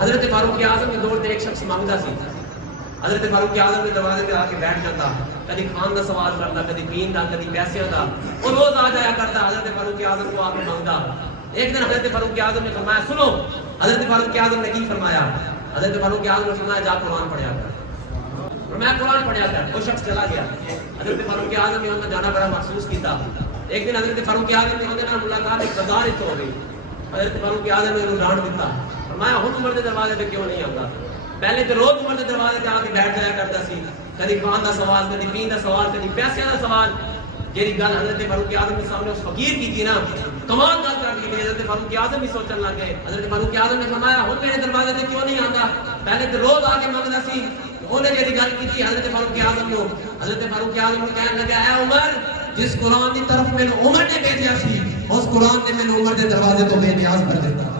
حضرت فاروق اعظم کے دور تے ایک شخص مانگتا سی، حضرت فاروق اعظم کے دروازے پہ آ کے بیٹھ جاتا، کبھی کھان کا سوال کرتا، کبھی پین کا، کبھی پیسے کا، وہ روز آ جایا کرتا حضرت فاروق اعظم کو آ کے مانگتا۔ ایک دن حضرت فاروق اعظم نے فرمایا سنو، حضرت فاروق اعظم نے کی فرمایا؟ حضرت فاروق اعظم نے فرمایا جا قرآن پڑھیا کر، فرمایا قرآن پڑھیا کر۔ وہ شخص چلا گیا، حضرت فاروق اعظم نے ان کا جانا بڑا محسوس کیتا۔ ایک دن حضرت فاروق اعظم نے ان کے ملاقات ایک بازار ہو گئی، حضرت فاروق اعظم نے انہوں ڈانٹ دیتا، فرمایا ہن عمر دے دروازے پہ کیوں نہیں آتا؟ پہلے تو روز عمر دے دروازے پہ آ کے بیٹھ جایا کرتا سی، کبھی کھان کا سوال، کبھی پین کا سوال، کبھی پیسے کا سوال۔ جیڑی گل حضرت فاروق اعظم کے سامنے اس فقیر کی تھی نا، کمال گل کر دی، حضرت فاروق اعظم بھی سوچنے لگ گئے۔ حضرت فاروق اعظم نے فرمایا ہن میرے دروازے پہ کیوں نہیں آتا؟ پہلے تو روز آ کے مانگتا سی۔ انہیں جیڑی گل کی تھی حضرت فاروق اعظم کو، حضرت فاروق اعظم کو کہنے لگا اے عمر، جس قرآن کی طرف میں عمر نے بھیجا سی، اس قرآن نے میں عمر کے دروازے تو بے نیاز کر دیتا۔